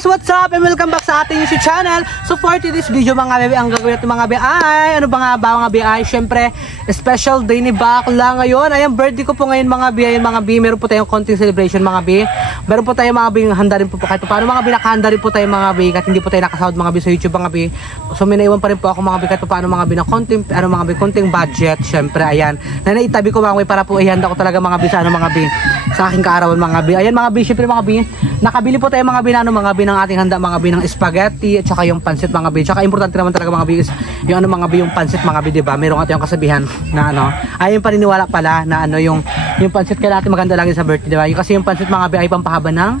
guys, what's up? And welcome back sa ating YouTube channel. So for today's video mga bebe, ang gagawin natin mga bebe ay ano ba nga ba mga bebe ay syempre special day ni Bakla ngayon. Ayan, birthday ko po ngayon mga bebe. Ayan mga bebe, meron po tayong konting celebration mga bebe. Meron po tayong mga bebe, handa rin po kahit paano mga bebe, nakahanda rin po tayo mga bebe kahit hindi po tayo nakasahod mga bebe sa YouTube mga bebe. So may naiwan pa rin po ako mga bebe kahit paano mga bebe na konting mga bebe, konting budget syempre. Ayan, na naitabi ko mga bebe para po ihanda ko talaga mga bebe sa ano mga bebe sa aking kaarawan mga bebe. Ayan mga bebe, syempre mga bebe, nakabili po tayo mga bebe na ano mga bebe ng ating handa mga bebe ng spaghetti at saka yung pansit mga bebe. Tsaka importante naman talaga mga bebe yung ano mga bebe, yung pansit mga bebe, diba? Meron tayong kasabihan na ano, ay yung paniniwala pala na ano yung pansit kaya natin maganda lagi sa birthday, diba? Yung kasi yung pansit mga bebe ay pampahaba ng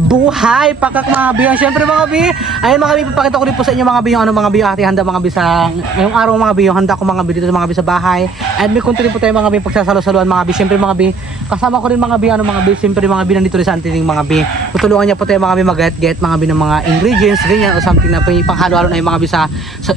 buhay, pakak mga bebe. Siyempre mga bebe, ayun mga bebe, papakita ko rin po sa inyo mga bebe yung ano mga bebe, ating handa mga bebe sa ngayong araw mga bebe, yung handa ko mga bebe dito sa mga bebe sa bahay. And may konti rin po tayo mga bebe pagsasalo-saluan mga bebe. Siyempre mga bebe, kasama ko rin mga bebe ano mga bebe, siyempre mga bebe nandito rin sa antining mga bebe. Tutulungan niya po tayo mga bebe mag-get mga bebe ng mga ingredients ganyan o something na panghalo-halo na yung mga bebe sa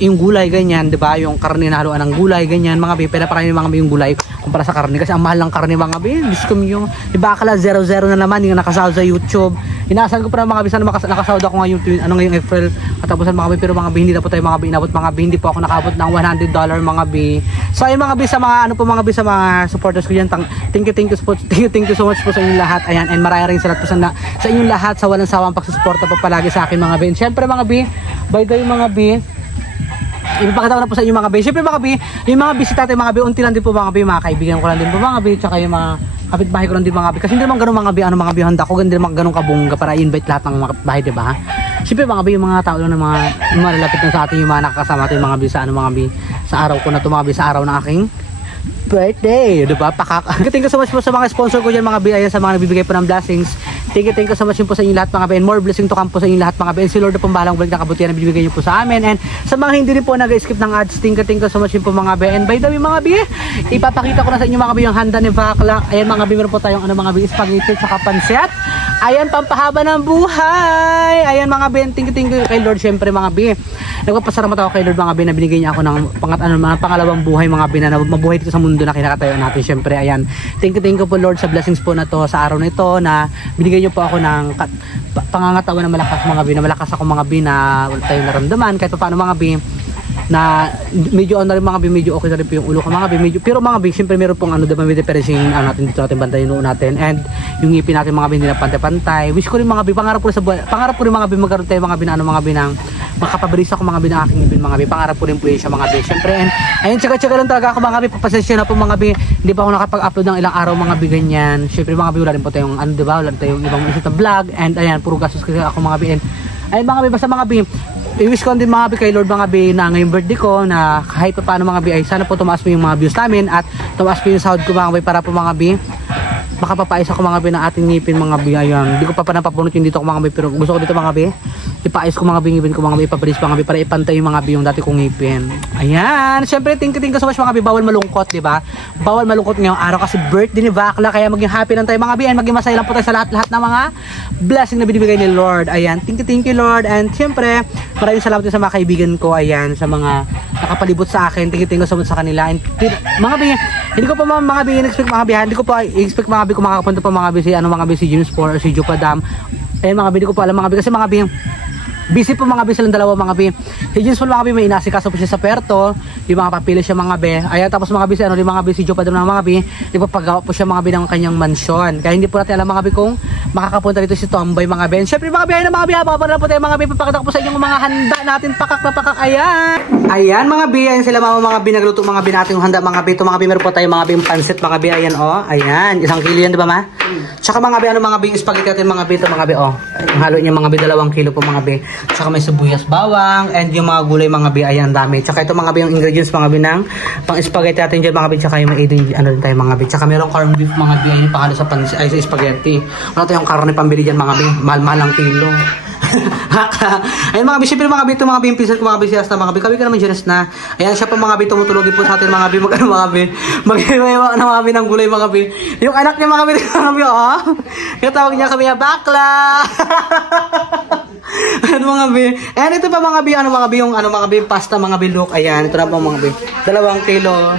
yung gulay ganyan, 'di ba? Yung karne na haluan ng gulay ganyan mga bebe. Pero parang yung mga bebe yung gulay kumpara sa karne kasi ang mahal ng karne mga bebe. Disco yung iba akala 0-0 na naman yung nakasahod sa YouTube. Inaasahan ko pa mga bisa na nakasahod ako ngayong April katapusan mga bebe, pero mga bebe hindi na po tayo mga bebe inabot mga bebe, hindi po ako nakabot ng $100 mga bebe. So ayun mga bebe, sa mga ano po mga bebe, sa mga supporters ko diyan, thank you so much po sa inyong lahat. Ayan, and maraming salamat po sa inyong lahat sa walang sawang pagsusuporta po palagi sa akin mga bebe. And syempre mga bebe, by the way mga bebe, ipapakita ko na po sa inyo mga bebe. Syempre mga bebe, yung mga bisita tayo mga bebe, unti lang din po mga bebe, mga kaibigan ko lang din po mga bebe, tsaka yung mga kapitbahay ko lang din mga bebe. Kasi hindi naman ganun mga bebe, ano mga bebe, handa ko, hindi naman ganun kabungga para i-invite lahat ng mga kapitbahay, diba? Syempre mga bebe, yung mga tao lang na mga malapit na sa atin, yung mga nakakasama natin mga bebe sa ano mga bebe, sa araw ko na to mga bebe, sa araw ng aking birthday, diba? Thank you so much po sa mga sponsor ko dyan mga bebe, ayan, sa mga nagbibigay po ng blessings. Thank you so much po sa inyo lahat mga bebe, and more blessing to come po sa inyo lahat mga bebe. Si Lord na pong bahalang balik na kabutihan na binibigay niyo po sa amin. And sa mga hindi rin po nag-skip ng ads, thank you so much po mga bebe. And by the way mga bebe, ipapakita ko na sa inyo mga bebe yung handa ni Bakla. Ayan mga bebe, meron po tayong ano mga bebe, spaghetti at pansit. Ayan, pampahaba ng buhay. Ayan mga bebe, thank you kay Lord syempre mga bebe. Nagpapasalamat ako kay Lord mga bebe na binigay niya ako ng pangalawang buhay mga bebe, na mabuhay dito sa mundo na kinakatayo natin syempre. Ayan, thank you po Lord sa blessings po na to sa araw na ito, na binigay niyo po ako ng pangangatawan na malakas mga bebe, na malakas ako mga bebe, na wala tayong naramdaman kahit paano mga bebe, na medyo ano rin mga bebe, medyo okay na rin po yung ulo ko mga bebe, pero mga bebe syempre meron pong ano diba, may difference yung natin dito natin bantayan yung natin, and yung ngipin natin mga bebe hindi na pantay-pantay. Wish ko rin mga bebe, pangarap ko rin mga bebe magkaroon tayo mga bebe na ano mga bebe, ng makapabilis ako mga bebe ng aking ngipin mga bebe, pangarap ko rin po yun siya mga bebe syempre. And ayun, tsaga-tsaga lang talaga ako mga bebe, papasensya na po mga bebe, hindi pa ako nakapag-upload ng ilang araw mga bebe ganyan. Syempre mga bebe, wala rin po tayong ano diba, wala tayong ibang isip na vlog, and ayan, puro gastos kasi ako mga bebe. And ayun mga bebe, basta mga bebe, i-wish ko din mga bebe kay Lord mga bebe na ngayong birthday ko, na kahit pa paano mga bebe ay sana po tumaas po yung mga views namin at tumaas po yung sahod ko mga bebe, para po mga bebe makapapais ako mga bebe ng ating ngipin mga bebe. Ayan, hindi ko pa napapunot yung dito ko mga bebe, pero gusto ko dito mga bebe ipaayos ko mga bebe, ngipin ko mga bebe, ipapalis mga bebe para ipantay yung mga bebe yung dati kong ngipin. Ayan, syempre thank you so much mga bebe. Bawal malungkot, diba? Bawal malungkot ngayong araw kasi birthday ni Bakla, kaya maging happy lang tayo mga bebe, and maging masaya lang po tayo sa lahat ng mga blessing na binibigay ni Lord. Ayan, thank you Lord. And syempre maraming salamat din sa mga kaibigan ko, ayan, sa mga nakapalibot sa akin, thank you so much sa kanila. And mga bebe, hindi ko pa mga bebe expect mga bebe, hindi ko pa expect mga bebe kung makakapunta pa mga bebe si ano mga bebe, si James Poor or si Jopadam. Ayan mga bebe, hindi ko pa alam mga bebe kasi mga bebe busy po mga bebe silang dalawa mga bebe. Si James Paul mga bebe may inasikaso po siya sa Puerto, yung mga papili siya mga bebe. Ayan, tapos mga bebe ano rin mga bebe, si Joe Padam ng mga bebe, ipapagawa po siya mga bebe ng kanyang mansyon. Kaya hindi po natin alam mga bebe kung makakapunta dito si Tomboy mga bebe. Siyempre mga bebe, na mga bebe, bababa po tayo mga bebe, papakita ko po sa inyo mga handa natin, pakak na pakak. Ayan mga bebe, ayan sila mga bebe, nagluto mga bebe natin yung handa mga bebe. Ito mga bebe, meron po tayo mga bebe pansit mga bebe, ayan oh, ayan, 1 kilo yan diba ma? Tsaka mga bebe, ano mga bebe, spaghetti natin mga bebe, ito mga bebe oh, yung halo niya mga bebe, 2 kilo po mga bebe. Tsaka may sibuyas, bawang, and yung mga gulay mga bebe, ayan dami. Tsaka ito mga bebe, yung ingredients mga bebe ng pang spaghetti natin dyan mga bebe. Tsaka yung may ano din tayo mga bebe. Tsaka merong corned beef mga bebe, yung pangalo sa sa spaghetti. Wala tayong karne pambili dyan mga bebe, mahal-mahal ang kilo. Ayun mga bebe, syempre mga bebe, ito mga bebe, yung pinsan ko mga bebe, siyas na mga bebe, kami ka naman generous na. Ayan siya pa mga bebe, tumutulog din po sa atin mga bebe, mag-ano mga bebe, mag-iwa na mga bebe ng gulay mga bebe. Yung anak niya mga bebe, oh, yung tawag niya kami niya, Bakla. Ano mga bebe, ayan ito pa mga bebe, ano mga bebe, yung ano mga bebe, pasta mga bebe, look, ayan, ito na po mga bebe, 2 kilo.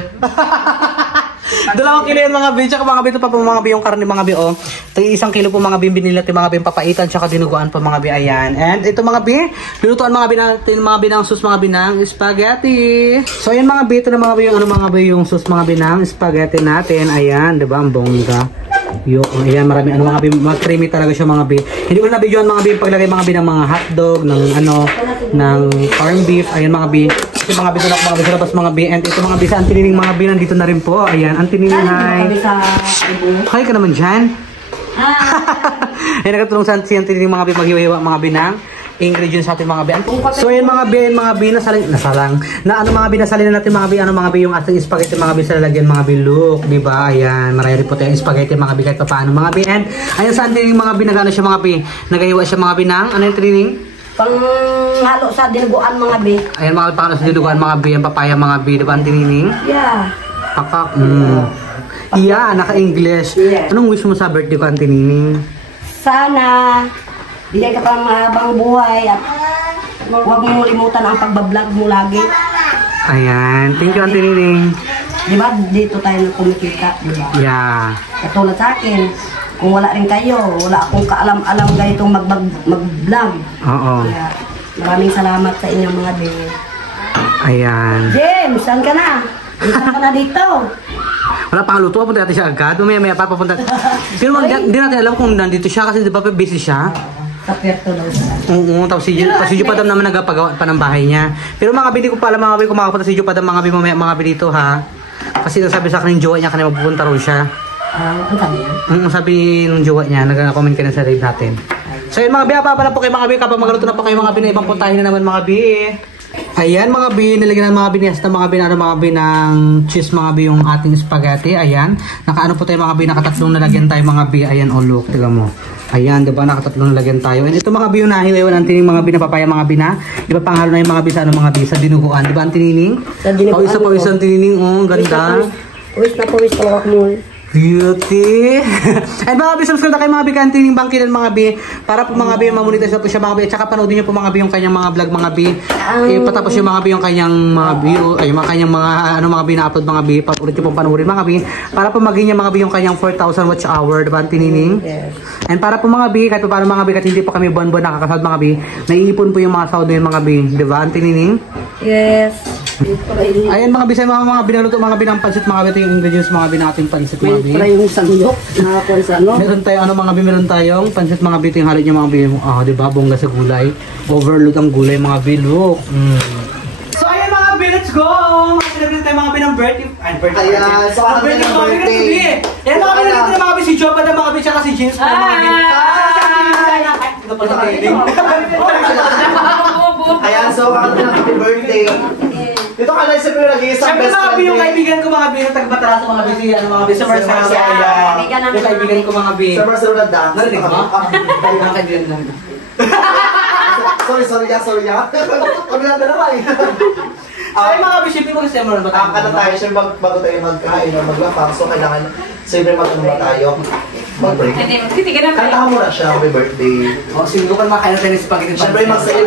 2 kilo yan mga bi. Tsaka mga bi, ito pa po mga bi yung karne mga bi. Oh. Ito yung 1 kilo po mga bi. Binili natin mga bi yung papaitan. Tsaka dinuguan po mga bi. Ayan. And ito mga bi. Lulutuan mga bi natin mga bi ng sauce mga bi ng spaghetti. So ayan mga bi. Ito na mga bi yung ano mga bi yung sauce mga bi ng spaghetti natin. Ayan. Diba? Ang bongga. Yung, ayan, marami ano mga bi, mga creamy talaga siya mga bi. Hindi ko na videoan mga bi paglagay mga bi ng mga hotdog, ng ano, ng corn beef. Ayan mga bi. Ito mga bi tulak mga bi sa labas mga bi. And ito mga bi sa antinining mga bi nandito na rin po. Ayan, antinining hi. Hi ka naman dyan. Ayan, nagkatulong sa antinining mga bi maghiwa-hiwa mga bi ng ingredients natin mga bi. So ayan mga bi nasalang. Na ano mga bi nasalin na natin mga bi, ano mga bi yung ating spaghetti mga bi sa lalagyan mga bi. Look, di ba? Ayan, marami rin po tayong spaghetti mga bi kahit pa paano mga bi. And ayan sa antinining mga bi nagano siya mga bi. Nagahiwa siya mga bi ng ano yung training? Panghalo sa dinuguan mga bi. Ayan mga bi, panghalo sa dinuguan mga bi. Ang papaya mga bi, di ba antinining? Yeah. Pakak. Yeah, naka-English. Yeah. Anong wish mo sa birthday ko antinining? Sana bigay ka pang mahabang buhay at huwag mong limutan ang pagbablog mo lagi. Ayan, thank you Auntie Nining. Di ba dito tayo na kumikita, di ba? Yeah. Katulad sa akin, kung wala rin kayo, wala akong kaalam-alam ganitong mag-vlog. Oo. Kaya maraming salamat sa inyong mga be. Ayan. James, saan ka na? Saan ka na dito? Wala pang luto, punta natin siya agad. Maya pa papunta. Pero hindi natin alam kung nandito siya kasi di ba busy siya. Sa Puerto daw siya. Oo, tapos si Joe Padam naman nagpagawa pa ng bahay niya. Pero mga bili ko pala mga bili, kung makapunta si Joe Padam mga bili mga bili dito ha. Kasi sabi sa akin ng jowa niya kanina magpupunta raw siya. Ang sabi niya? Sabi ng jowa niya, nag-comment ka na sa live natin. So yun mga bi, pa pala po kayo mga bi, kapag magaluto na po kayo mga bi na ibang puntahin na naman mga bi. Ayan mga bi, nilagyan ng mga biniyas na mga bi na mga bi ng cheese mga bi yung ating spaghetti. Ayan, nakaano po tayo mga bi, nakatatlong nalagyan tayo mga bi. Ayan, oh look, tiga mo. Ayan, diba nakatatlong nalagyan tayo. And ito mga bi yung nahiwayon ang tining mga bi na papaya mga bi na. Iba panghalo na yung mga bi sa ano mga bi sa dinuguan. Diba ang tinining? Sa dinuguan. Pawis ang tinining, oh, ganda. Pawis na mo. Beauty! At mga bi, subscribe na kayo mga bi kantining bangkilan mga bi para po mga bi mamonetize na po siya mga bi at saka panoodin niyo po mga bi yung kanyang mga vlog mga bi patapos yung mga bi yung kanyang mga view ay mga kanyang mga ano mga bi na-upload mga bi ulit niyo pong panoorin mga bi para po maging mga bi yung kanyang 4,000 watch hour diba tinining? Yes. And para po mga bi kahit pa paano mga bi kahit hindi po kami buwan-buwan nakakasahod mga bi naiipon po yung mga sahod na yun mga bi diba tinining? Yes. Ayan mga bisay mga binaluto mga binang pansit mga bi yung ingredients mga bi nating pansit mga bi. May yung sandok na konsano. Meron tayo ano mga bi meron tayong pansit mga bi yung halit niyo mga bi. Ah, di ba bongga sa gulay. Overload ang gulay mga bi look. So ayan mga bi, let's go. Mag-celebrate tayo mga bi ng birthday. Ay, birthday. Ayan, so ano birthday ng mga bi. birthday? Yan mga bi nandito mga bi si Joe Padam mga bi tsaka si James mga bi. Ito pa sa training. Ayan, so ano na happy birthday. Dito ka lang siyempre nag-iisang Siyempre best mga bi friend. yung kaibigan ko mga bi na taga-Batraso mga bi si ano mga bi sa Marcelo. Yung kaibigan ko mga bi. Sa Barcelona dance. Narinig mo? Mga kaibigan lang. Sorry ya. Kami lang dalawa eh. Ay mga bi, siyempre mag-seminar ba tayo? Ano tayo, siyempre bago tayo magkain o maglapang, so kailangan siyempre mag-ano ba tayo? Mag-break. Kantahan mo na siya, happy birthday. O, sige ko makain natin yung spaghetti. Siyempre mag-lead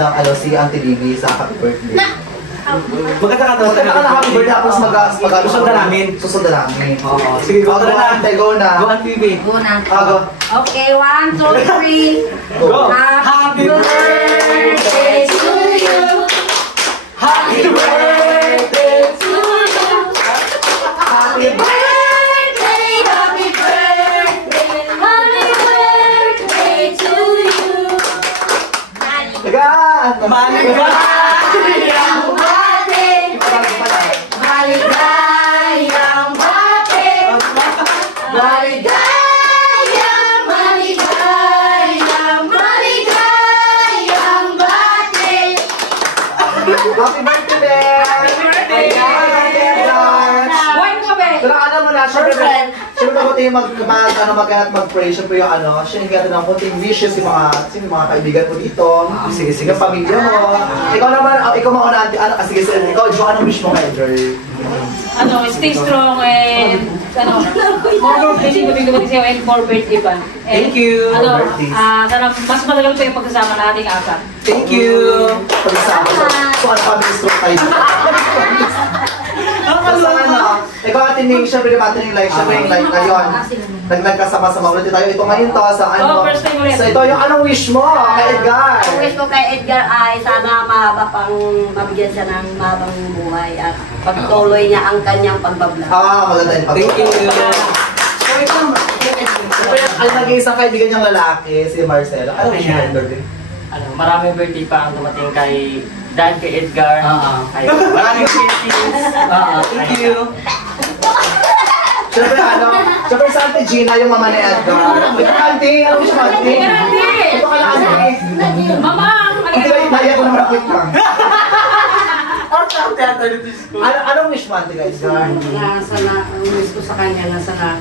ng ano, si Auntie Bibi sa happy birthday. Magkanta ka Magkanta ka na happy birthday tapos Susundan namin. Susundan namin. Oo. Sige, go na. Go na. Go on, Bibi. Go na. Go. Okay, 1, 2, 3. Go. Happy birthday to you. Happy birthday to you. Happy birthday, happy birthday, happy birthday to you. Tagaan! Maligayang bate, maligayang bate, maligayang, maligayang, maligayang bate. Happy birthday, Ben! Happy birthday! Why mo ba? Pero alam mo na, syempre bago tayo mag-pray, syempre yung ano, siya yung gano'n ng konting wishes yung mga kaibigan mo dito, sige, yung pamilya mo. Ikaw naman, ikaw mauna, sige, ikaw, Jo, anong wish mo kay Joy? Stay strong and more blessing kami gabi sa'yo and more birthday pa. Thank you. Sana mas malagal pa yung pagkasama nating apat. Thank you. Pag-isama. So, ano pa, Mr. Kayo? Basta ano, ikaw atin yung, syempre yung atin yung life, syempre yung life ngayon. Nagkasama-sama ulit tayo. Ito ngayon to, sa ano. first time ulit. So ito yung anong wish mo kay Edgar? Ang wish ko kay Edgar ay sana mahaba pang mabigyan siya ng mahabang buhay at pagtuloy niya ang kanyang pagbablog. Maganda yung Thank you. So ikaw, ang nag-iisang kaibigan niyang lalaki, si Marcelo. Ano wish mo kay Edgar din? Maraming birthday pa ang dumating kay Dad, kay Edgar. Ay, maraming birthdays. Thank you. Siyempre siyempre sa Auntie Gina, yung mama ni Edgar. Ito ka, Auntie, ano wish mo, Auntie? Ito ka lang, Auntie. Mama! Hindi ba naiyak ko naman quick lang? Anong wish mo, Auntie, kay Edgar? Na sana, ang wish ko sa kanya na sana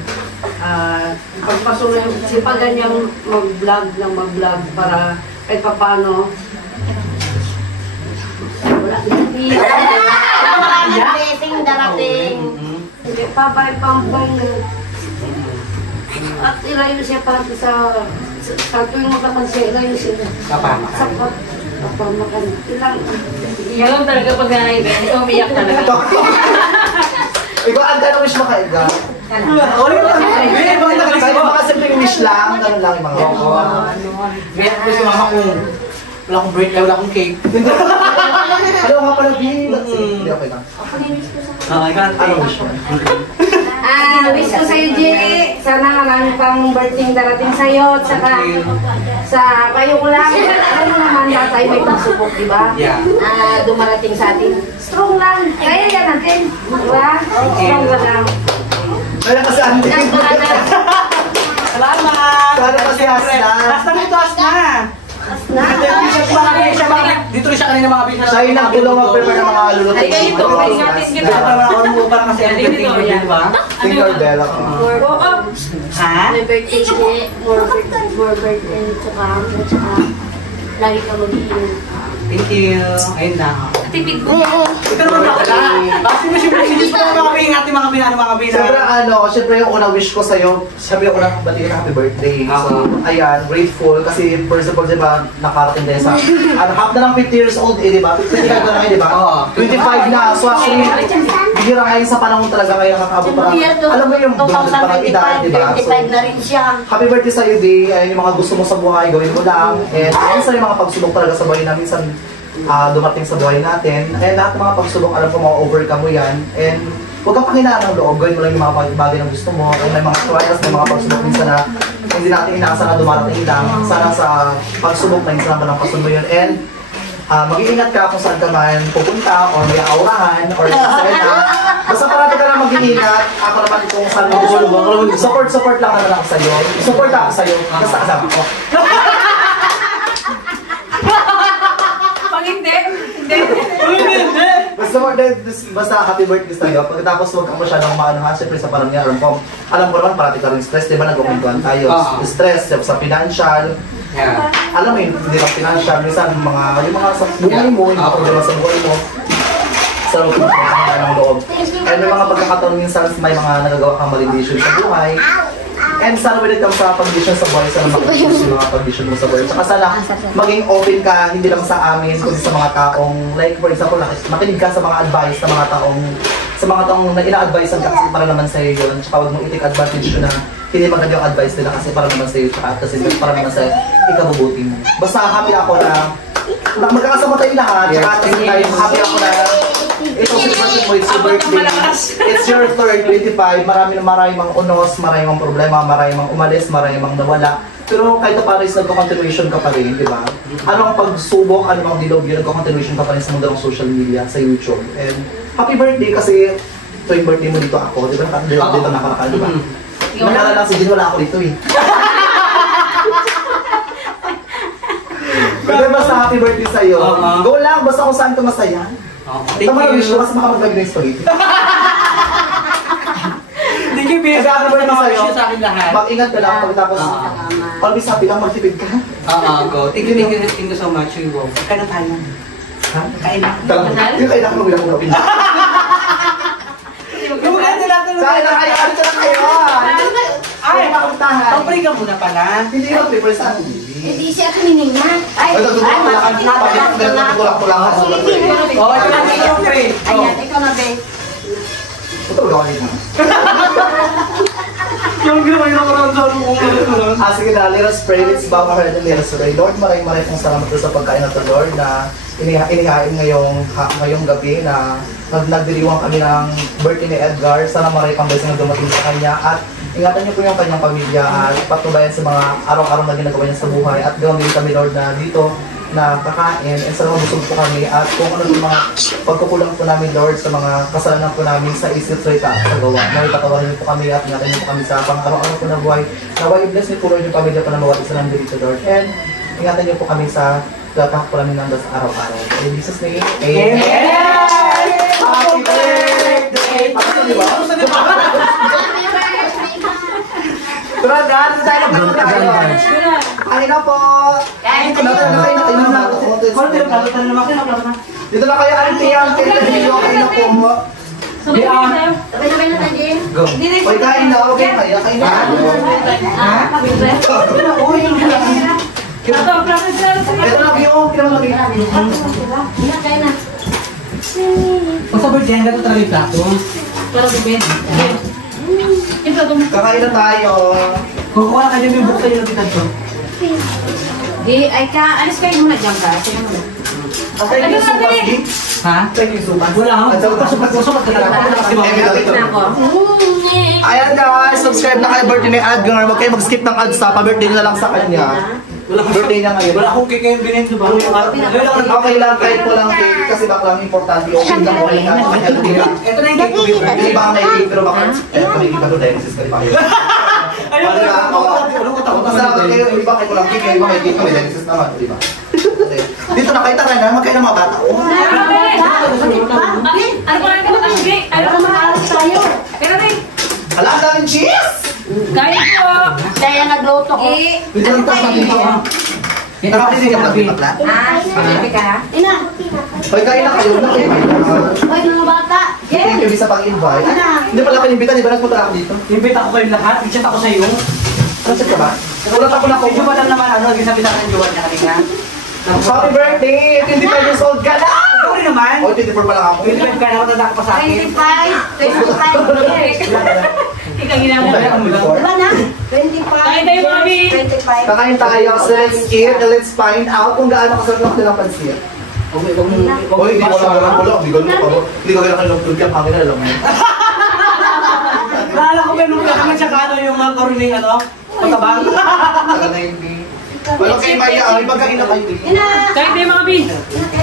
pagpasuloy, sipagan niyang mag-vlog para kahit paano wala darating. Hindi pa ba pang at ilayo siya para sa tuwing makapansin, ilayo siya. Sapat. Kapamakan. Ilang. Ganun talaga pag na-event, umiyak talaga. Ikaw, ang wish mo kay Edgar? Kahit mga simpleng wish lang, ganun lang yung mga wish. Kaya ko si mama kung wala akong birthday, wala akong cake. Ano nga pala, hindi okay lang. Ano wish mo? Wish ko sa'yo, Jay. Sana marami pang birthday darating sa'yo. At saka sa payo ko lang. Ano naman tayo may pagsubok, di ba? Yeah. Dumarating sa atin. Strong lang. Kaya yan natin. Di ba? Strong lang. Kaya kasi Auntie. Salamat! Sana kasi Aslan. Aslan ito, Aslan! Dito rin siya kanina mga bisa. Siya yung nagtulong mag-prepare ng mga lulutin. Ay, ganito. Ay, natin ganito. Parang kasi ang birthday ko, di ba? Tinkerbell ako. Ha? May birthday niya. More birthday. Tsaka lagi ka mag-iingat. Thank you. Ayun na. Tipid ko. Ito naman ako na. Kasi mo siyempre, hindi pa mga kabing ating mga bina. Siyempre yung unang wish ko sa'yo, siyempre yung unang batiin na happy birthday. So, ayan, grateful kasi first of all, di ba, nakarating din sa, half na lang 50 years old eh, di ba? 55 na lang eh, di ba? 25 na. So actually, bigyan ngayon sa panahon talaga ngayon nakakabot pa. Alam mo yung dumating parang edad, di ba? 25 na rin siya. Happy birthday sa'yo, Day. Ayun yung mga gusto mo sa buhay, gawin mo lang. And minsan yung mga pagsubok talaga sa buhay na minsan dumating sa buhay natin. And lahat ng mga pagsubok, alam ko ma-overcome mo yan. And huwag kang panghinaan ng loob, gawin mo lang yung mga bagay na gusto mo. And may mga trials, may mga pagsubok minsan na hindi natin inaasahan na dumarating lang. Sana sa pagsubok na minsan lang pasun mo yun. And mag-iingat ka kung saan ka man pupunta or may aurahan or kasena. Basta parati ka lang mag-iingat. Ako naman kung saan mo gusto mo. Support lang lang sa'yo. Support ako sa'yo. Basta kasama ko. Pag hindi. Basta happy birthday sa'yo. Pagkatapos huwag kang masyadong maanohan. Siyempre sa parang niya, alam ko naman parati ka rin stress. Di ba nagkukuntuan tayo? Stress sa financial. Yeah. Alam mo yun, hindi lang financial. Minsan yung mga sa buhay mo, yung mga problema sa buhay mo. Sa loob ng loob. And may mga pagkakataon minsan may mga nagagawa kang maling decision sa buhay. And sana when it comes sa pag-decision sa buhay, sana mag-decision yung mga pag-decision mo sa buhay. Tsaka sana maging open ka, hindi lang sa amin, kundi sa mga taong, like for example, makinig ka sa mga advice ng mga taong na ina-advisean ka kasi para naman sa'yo yun. Tsaka huwag mo i-take advantage yun na hindi maganda yung advice nila kasi para naman sa'yo, tsaka kasi para naman sa ikabubuti mo. Basta happy ako na magkakasama tayo lahat, tsaka happy ako na itong birthday mo, it's your birthday. It's your third 25. Marami mang unos, marami mang problema, marami mang umalis, marami mang nawala. Pero kahit pa paano is nagko-continuation ka pa rin, di ba? Anong pagsubok, anong dilog yun, nagko-continuation ka pa rin sa mundo ng social media, sa YouTube. And happy birthday kasi ito yung birthday mo dito ako, di ba? Dito nakakal, di ba? Nakala lang si Jin, wala ako dito eh. Pero basta happy birthday sa'yo. Go lang, basta kung saan ka masaya. Ito mga wish ko kasi makamaglag na yung spaghetti. Thank you, babe. Happy birthday sa'yo. Sa akin lahat. Mag-ingat ka lang pagkatapos. Always happy lang, magtipid ka. Go. Thank you so much. Kaya na tayo. Ha? Kain na. Yung kain na kung bilang mo pinag. Kain na kayo, ano na kayo? Ay, makuntahan. Pag-pray ka muna pala. Hindi yung prepare sa akin. Hindi siya kininig na. Ay, Tulak-tulak. Oh, ito na yung pray. Ayan, ikaw na, be. Ito magawa nito. Yung ginawa yung nakaraan sa ano kung Sige na, let us pray. Let's bow our head and let us pray. Lord, maraming pong salamat po sa pagkain na ito, Lord, na inihain ngayong gabi na nagdiriwang kami ng birthday ni Edgar. Sana maraming pang blessing na dumating sa kanya at ingatan niyo po yung kanyang pamilya at patubayan sa mga araw-araw na ginagawa niya sa buhay at gawin din kami, Lord, na dito na kakain and sana mabusog po kami at kung ano yung mga pagkukulang po namin, Lord, sa mga kasalanan po namin sa isip, salita at sa gawa. Patawarin niyo po kami at ingatan niyo po kami sa pang-araw-araw po na buhay. Nawa i-bless niyo po, Lord, yung pamilya pa na mawat isa lang dito, Lord. And ingatan niyo po kami sa latang po namin ng sa araw-araw. In Jesus' name, Amen! Happy birthday! Tara, dahil sa tayo ng kain na po! Kain Dito na kayo, auntie, kain na po. Sabay-sabay na tayo, Jay. Go. Oy, kain na, okay, kaya kain na. Ito na kayo, kinaman lagi. Kain na. Basta birthday, ang gato talaga yung plato. Pero depende. Kakain na tayo. Kukuha na kayo yung buksan yung napitan ko. Di, ay ka, alis kayo muna dyan ka. Sige muna. Kasi yung supas, di? Ha? Kasi yung supas. Wala ako. Supat ka talaga. Na ako. Ayan guys, subscribe na kayo birthday ni Edgar. Huwag kayo mag-skip ng ads ha. Pa-birthday na lang sa kanya. Birthday niya ngayon. Wala akong cake yung binigyan ba? Okay lang, kahit po lang cake kasi baklang importante. Okay lang po. Ito na yung cake ko. Hindi ba may cake pero baka kami iba doon dahil sis kayo. Ayun Ako pasalamat kayo, yung iba kayo ko lang cake, yung iba may cake kami dahil sis naman, di ba? Dito na kayo tara na, magkain ng mga bata. Ano ba ang kapatid? Ano ba maalas tayo? Pero rin, Ala, ang daming cheese! kain po. Kaya nagluto ko. Dito lang tayo natin ito. Nakakasili ka pala pinakla? Sabi ka ha? Ina. Hoy, kain na kayo. Hoy, mga bata. Thank you sa pang-invite. Hindi pala kalimbitan, di ba nagpunta ako dito? Invite ako kayong lahat. I-chat ako sa iyo. Nasaan ka ba? Nagulat ako na ako. Medyo madam naman ano, nagsabi sa akin yung jowa niya kanina. Happy birthday! 25 years old ka na! Ikaw rin naman. Oh, 24 pa lang ako. 25 ka na, matanda ka pa sa akin. 25. Ikaw ginagawa. Diba na? 25. Kain tayo, mami. 25. Kakain tayo, so let's eat and let's find out kung gaano kasarap ng kanilang pansit. Hoy, hindi ko lang alam ko lang. Hindi ko lang ako. Hindi ko lang kanilang tulog yung camera, alam mo. Naalala ko ba nung kami tsaka ano yung mga karuning ano? Patabang. Tagal na yun, B. Wala kayo maya, may pagkain na kayo, B. Kain tayo mga bi.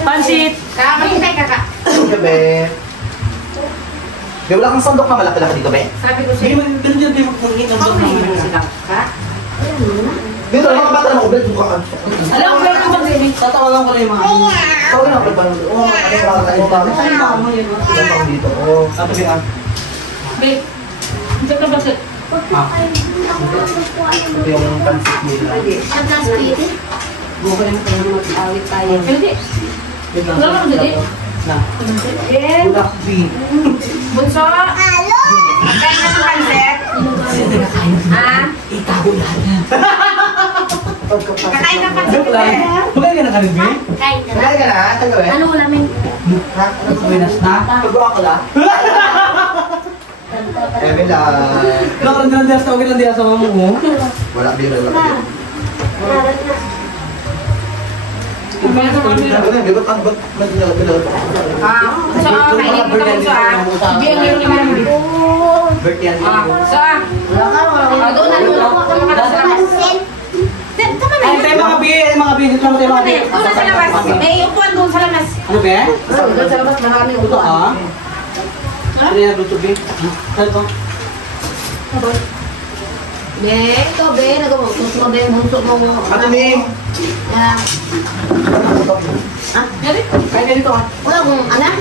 Pansit. Kakakintay kaka. Gabi. Be, wala kang sandok na malaki-laki dito, be. Sabi ko Hindi sa'yo. mo ganun yun, hindi mo kungin ang Ano mga yun sila? Ha? Dito, mga bata na ubed, mukha ka. Alam ko meron bang baby? Tatawagan ko na yung mga Tawag na, ubed pa nung. Oo, ano yung mga kain pa. Ay, mga mo yun. Ilan pa dito? Oo. Sabi ko yan. Babe. Ito ka ba? Ito yung pansit nila. Buka yung kanya naman. Awit tayo. Hindi. Wala ka ba dali? Na. Yen. Bulak B. Bunso. Hello. Kain na ng pansit. Ha? Itago lahat yan. Kakain ng pansit. Joke lang. Magkaya ka na kami, B? Kain ka na. Kaya ka na, tayo eh. Ano ulamin? Ha? Ano ko, Buenas na? Pagawa ko lang. Emila. Nakarandiyan sa okay lang diya sa mga mo. Wala, B. Wala, B. Kumain ka kami. Di ba ang ba't So, kainin mo naman sa Hindi ang meron naman. Birthday yan. So, doon na doon na sa labas. Ay, tayo mga B, mga B, dito lang tayo mga B. Doon na sa labas. May upuan doon sa labas. Ano ba? Doon sa labas, marami upuan. Ah? Ano yan, Bluto B? Saan ito? Be, ito be, nag-utos mo be, bunso mo. Ano ni? Yan. Ah, Dali. Kaya ka dito ah. wala kong anak.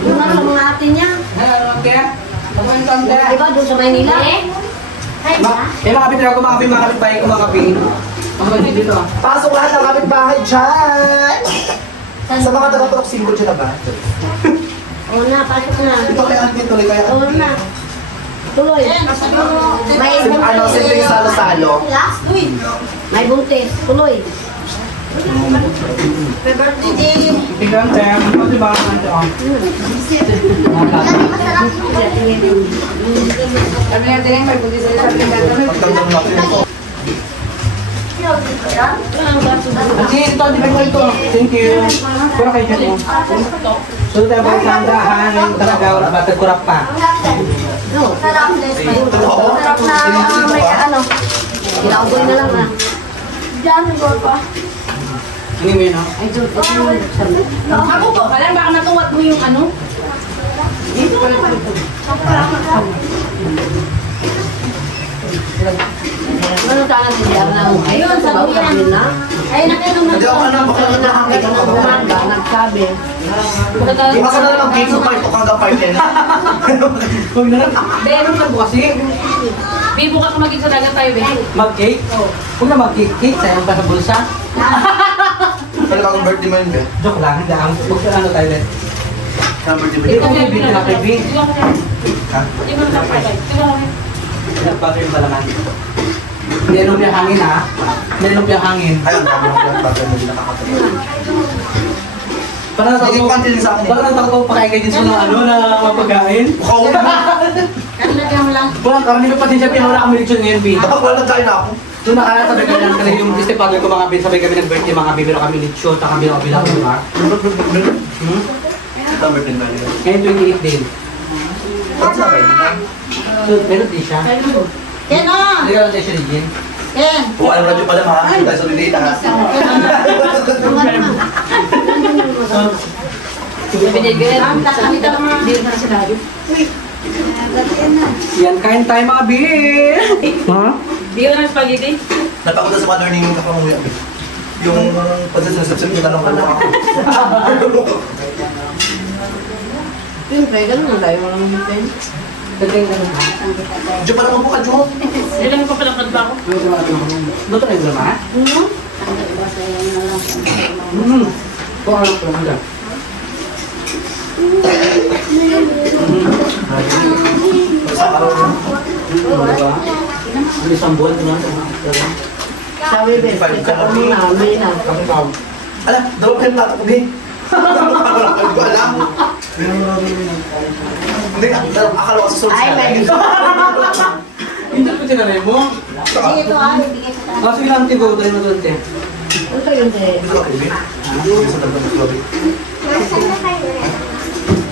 Yung ano lang mga atin niya. Ano kaya? Pagkain ka ang kaya. Diba doon sa Maynila? Eh, mga kapit ko, mga kapit, mga kapit ko, mga kapit. Mga kapit dito ah. Pasok lahat ng kapitbahay dyan! Sa mga taga-turok single dyan na ba? Oo na, pasok na. Ito kay Auntie tuloy kaya Oo na. Tuloy. May Ano, simpleng salo-salo. May buntis. Tuloy. Tingnan tayo. Kasi baka nandito ako. Sabi natin yung may buti sila sa tingnan. Pagkagawin natin ito. Sige, ito. Di ba ito? Thank you. Pura kayo dyan. So, tayo ba sa handahan? Talaga, wala ba? Tagkurap pa. Sarap na may ano. Ilauboy na lang ah. Diyan, nagawal pa. Ano mo yun, ha? Ako po, pala baka natuwat mo yung ano. Ano sana si Diyan lang? Ayun, sabi niya. Ay, nakinom na. Hindi ako na, baka nakakit ako. Umaga, nagsabi. Di ba ka na lang mag-game sa part o kaga part yan? Huwag na lang. Meron na po kasi. Be, bukas ka maging sa dagat tayo, be. Mag-cake? Huwag na mag-cake. Cake, sayang pa sa bulsa. Pero bagong birthday mo yun, be? Joke lang, hindi ang ano tayo din. Ang birthday mo Hindi yun. ko may binti na kay B. Ha? Nagbago yung balaman. Hindi ano yung hangin ha? Hindi ano yung hangin. Ayun, kami ang birthday mo din nakakatawa. Parang Sige, natakot kantin sa akin. Parang natakot pa kayo din sa mga ano na mapagain. Mukha ko. Kanilagyan mo lang. Walang karami pa din siya pinawala kami lechon ngayon B. Baka wala nagkain ako. Doon nakasabay kami lang kasi yung stepfather ko mga bin, sabay kami nag-birthday mga bibiro kami lechon, taka bilang di ba? Ito ang birthday mo yun. Ngayon 28 din. Tapos na kayo? So, meron din siya. Ken o! Hindi ka lang tayo siya din. Ken! O, alam radyo pala mga hindi tayo sa dito ha. Binigyan. Nakakita lang mga. Hindi na sinabi. Yan, kain tayo mga bin! Ha? Di ko ng spaghetti. Napagod sa mga learning yung kakamuya. Yung pagsasasabi yung tanong ko na ako. Siyempre, ganun na tayo. Walang hitin. Kagay na naman. Diyo pala mo ka, Diyo. Ilang pa palang kadba ko. Luto na yung lama, ha? Kung ano ko lang. Sa araw na. Diba? Isang buwan na. Sabi, Bes, ito ko muna. May na. Ala, dalawa pa yung plato ko, Bi. Hindi ko alam. Hindi, akala ko sa source Ay, may Hindi ko tinanay mo. Sige, ito ah. Ibigay sa taas. Kasi lang tigo tayo na doon, te. Ano ba yun, Te? Ito ako, Bi. Hindi sa dalawa ng klobi.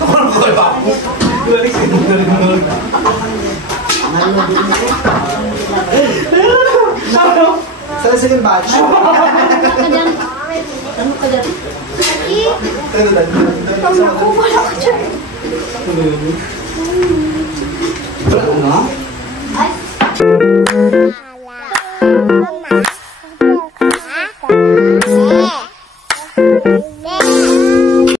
Ako lang ko ba ako? Balik sa itong dalawa. Sa second batch. Ano ka dyan? Ano ka dyan? Ano?